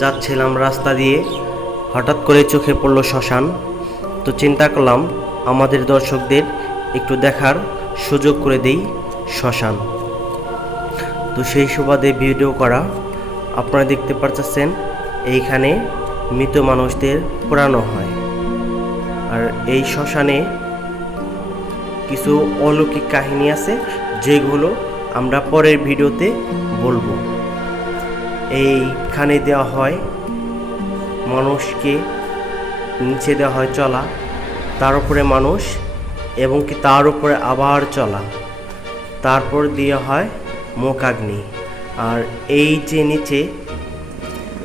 যাচ্ছিলাম রাস্তা দিয়ে। হঠাৎ করে চোখে পড়ল শ্মশান। তো চিন্তা করলাম, আমাদের দর্শকদের একটু দেখার সুযোগ করে দেই শ্মশান। তো সেই সুবাদে ভিডিও করা আপনারা দেখতে পাচ্ছেন এইখানে মৃত মানুষদের পোড়ানো হয়। আর এই শ্মশানে কিছু অলৌকিক কাহিনী আছে, যেগুলো আমরা পরের ভিডিওতে বলব। এইখানে দেওয়া হয়, মানুষকে নিচে দেওয়া হয় চলা, তার উপরে মানুষ এবং কি তার উপরে আবার চলা। তারপর দেওয়া হয় মোকাগ্নি আর এই যে নিচে,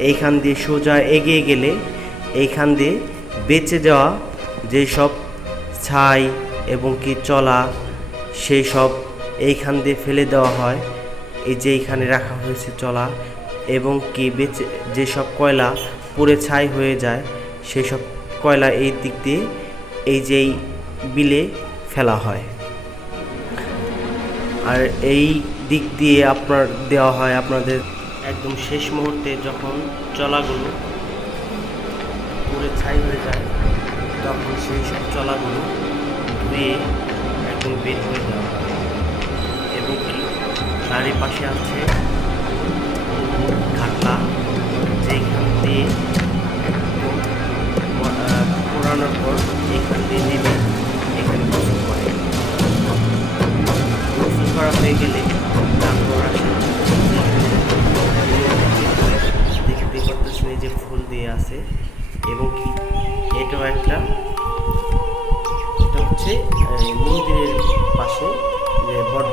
এইখান দিয়ে সোজা এগিয়ে গেলে এইখান দিয়ে বেঁচে যাওয়া যেসব ছাই এবং কি চলা সেই সব এইখান দিয়ে ফেলে দেওয়া হয়। এই যে এইখানে রাখা হয়েছে চলা এবং কি বেঁচে যেসব কয়লা পুড়ে ছাই হয়ে যায় সেই সব কয়লা এই দিক দিয়ে এই যেই বিলে ফেলা হয়। আর এই দিক দিয়ে আপনার দেওয়া হয় আপনাদের একদম শেষ মুহূর্তে যখন চলাগুলো পুরে ছাই হয়ে যায়, তখন সেই সব চলাগুলো ধুয়ে একদম বের হয়ে দেওয়া হয়। এবং কি আছে দিয়ে পোড়ানোর পর এইখান দিয়ে নেমে এখানে গোসল করে গোসল করা হয়ে গেলে তারপর আসে দেখতে পারতেছেন যে ফুল দিয়ে আছে এবং কি এটাও একটা এটা হচ্ছে মন্দিরের পাশে যে বট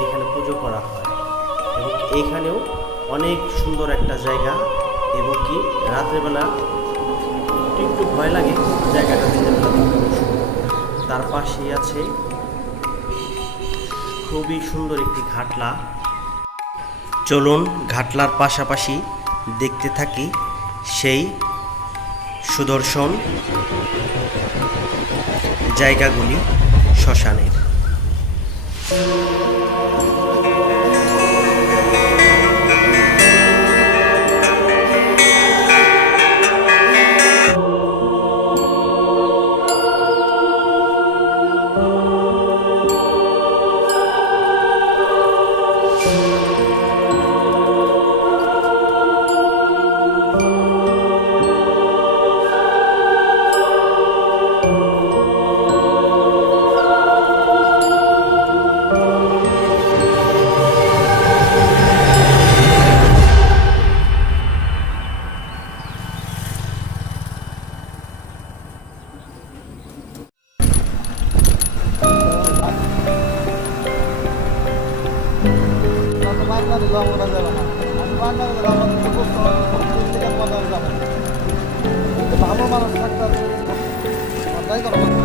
এখানে পুজো করা হয় এবং এইখানেও অনেক সুন্দর একটা জায়গা এবং কি রাত্রেবেলা একটু একটু ভয় লাগে জায়গাটা দিনের। তার পাশেই আছে খুবই সুন্দর একটি ঘাটলা চলুন ঘাটলার পাশাপাশি দেখতে থাকি সেই সুদর্শন জায়গাগুলি শ্মশানের পাবনা দিলে আমরা যাবে না আমি থেকে পনেরো যাবে কিন্তু ভালো মানুষ থাকতে হবে। তাই করো